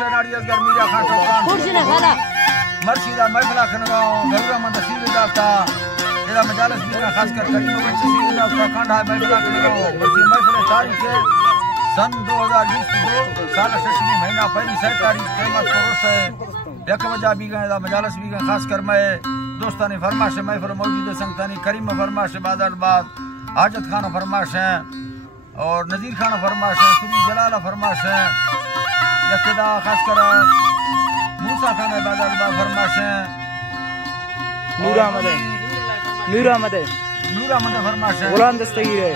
सेनाड़ी असगर मीरा खान टोकान कुर्सीला खाला मर्शिदा महफिला खनगांव गौरवमंद सील दाता एदा मजालस भी खास कर करीम में सील दाता खंड है महफिला खनगांव मर्जी महफिल तारीख है सन 2022 साल 6 महीना पहली 7 तारीख क़यामत फरोश है एक वजह भी गए मजालस भी खास कर मैं दोस्तानी फरमाश महफिल मौजूद संगतानी करीम फरमाश बादाबाद हाजत खान फरमाश है और नज़ीर खान फरमाश है सुनी जलाल फरमाश है यकदा खास कर मूसा खान बादाबाद फरमाश है नूर अहमद फरमाश है गुलाम दस्तगीर है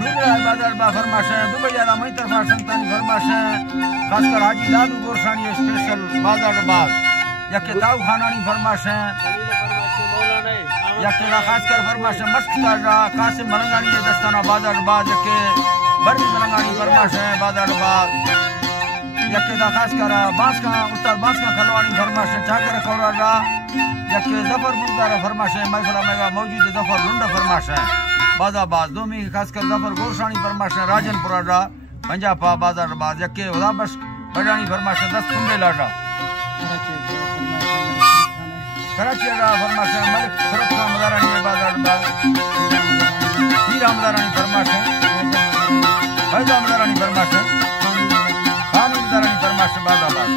नूर बादाबाद फरमाश है दुबई आला मई तरफा संगतानी फरमाश है खास कर हाजी लालू गोरसानी स्पेशल बादाबाद यके दाऊ खानानी फरमाश है यके खास कर फरमाश है मस्कता कासिम मलंगानी दस्ताना बादाबाद यके बर्मी मलंगानी फरमाश है बादाबाद यके खास कर बांस का उस्ताद बांस का खलवानी फरमाश है चाकर कोराडा यके जफर मुंदारा फरमाश है महफिला मेगा मौजूद जफर लुंडा फरमाश है बादाबाद दोमी खास कर जफर गोरसानी फरमाश है राजनपुराडा पंजाबा बादाबाद यके उदाबश बडानी फरमाश है 10 कुंबे लाडा कराची का फरमाश है मलिक फरत का मदारानी बादाबाद हीरा मदारानी फरमाश है फैजा मदारानी फरमाश है खान मदारानी फरमाश है बादाबाद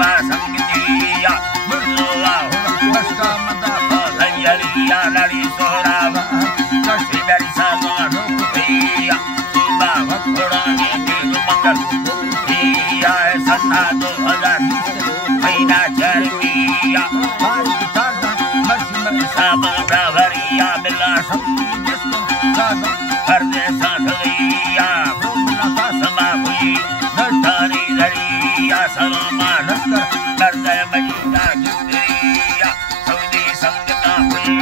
सेवा संगीतिया मुर्लोवा कष्टा मदा भयरिया नरी सोहरावा कष्टी नरी सावा नुकुतिया शिवा भक्तोड़ाने देव मंगल दिया है सन्ना 2020 महीना चरमिया साबा भरिया बिला परदेसा धरिया समा हुई नठारी धरिया समा नकर कर दे मजीदा जित्रिया सऊदी संगता हुई